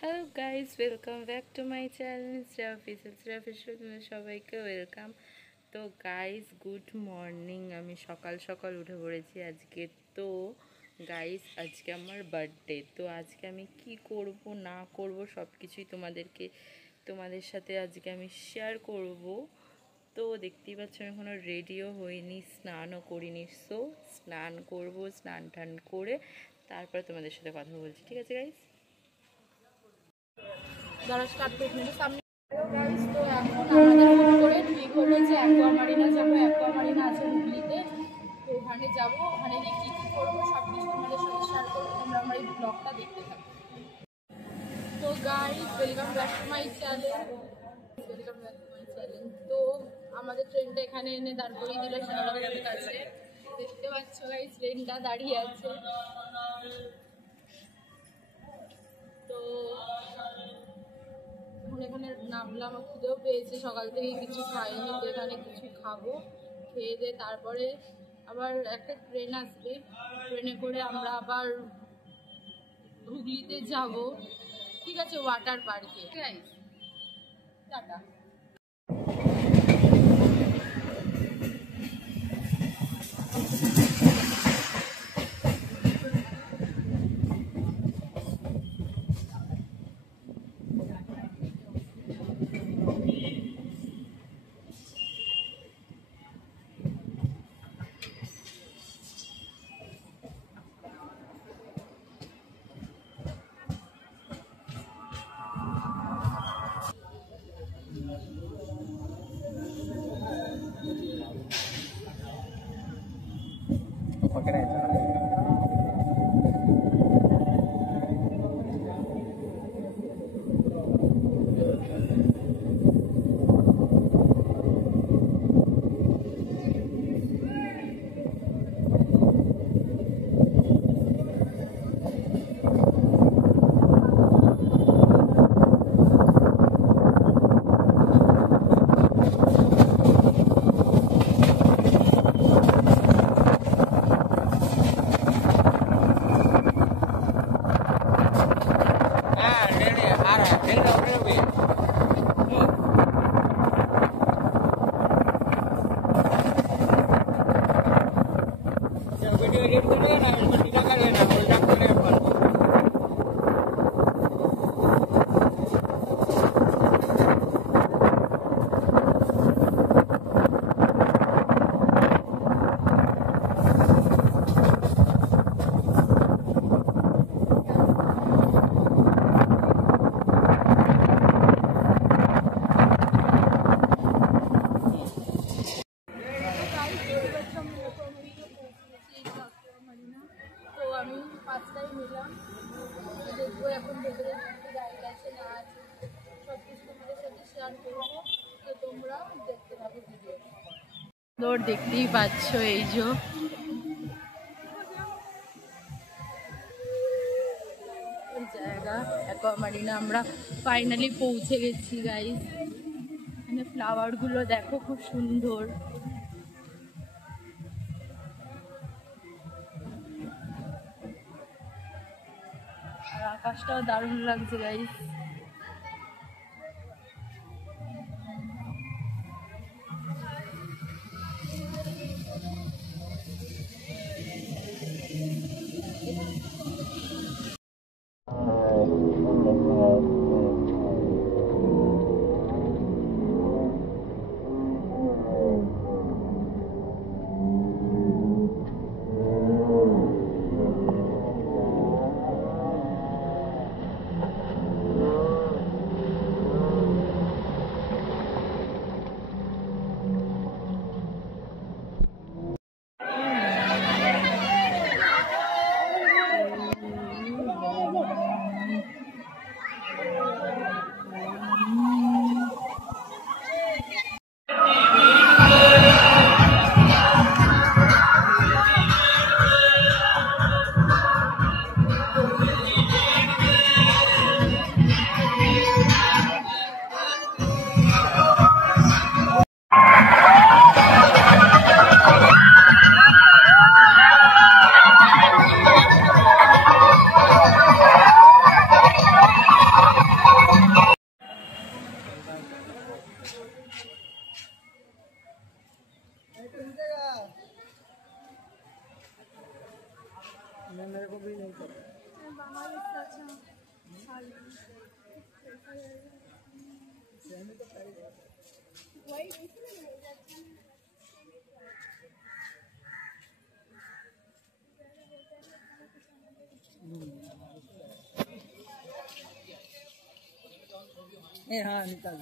Hello guys, welcome back to my channel Shreya সবাইকে welcome. তো guys, good morning. আমি সকাল সকাল উঠে পড়েছি আজকে। তো গাইজ, আজকে আমার বার্থডে। তো আজকে আমি কি করব না করব সব কিছুই তোমাদের সাথে আজকে আমি শেয়ার করব। তো দেখতেই পাচ্ছ আমি এখনও রেডিও হইনি, স্নানও করিনি। সো স্নান করব, স্নান টান করে তারপরে তোমাদের সাথে কথা বলছি, ঠিক আছে গাইজ? যারা স্টার্ট করবেন সামনে গাইস। তো এখন আমাদের ফোন করে ঠিক হলো যে অ্যাকোয়ামারিনা যাবো। অ্যাকোয়ামারিনা আছে হুগলিতে। তো ওখানে যাবো, ওখানে গিয়ে কী কী করবো সব কিছু আমাদের সাথে শেয়ার করবো। তোমরা আমার এই ব্লগটা দেখতে থাকো। তো guys, welcome back to my channel. তো আমাদের ট্রেনটা এখানে এনে দাঁড় করিয়ে দিল সারাবাজারের কাছে। দেখতে পাচ্ছ গাইস, ট্রেনটা দাঁড়িয়ে আছে। তো এখন এখানে নামলাম, খিদেও পেয়েছে, সকাল থেকে কিছু খাইনি। তো এখানে কিছু খাবো, খেয়ে দিয়ে তারপরে আবার একটা ট্রেন আসবে, ট্রেনে করে আমরা আবার হুগলিতে যাব। ঠিক আছে, ওয়াটার পার্কে। টাটা। তো আমি 5টায় নিলাম, দেখবো এখন ভেতরে গাড়ি আছে না আছে, সব কিছু তোমাদের সাথে শেয়ার করবো। তো তোমরা দেখতে থাকো ভিডিও। তোর দেখতেই পাচ্ছ এই যে জায়গা অ্যাকোয়ামারিনা। আমরা ফাইনালি পৌঁছে গেছি গাইস। এখানে ফ্লাওয়ারগুলো দেখো, খুব সুন্দর। আর আকাশটাও দারুণ লাগছে গাইস। हाँ निकाल।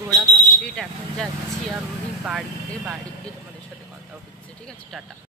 ঘোরা কমপ্লিট, এখন যাচ্ছি আমি বাড়িতে। বাড়ি গিয়ে তোমাদের সাথে কথা হচ্ছে, ঠিক আছে, টাটা।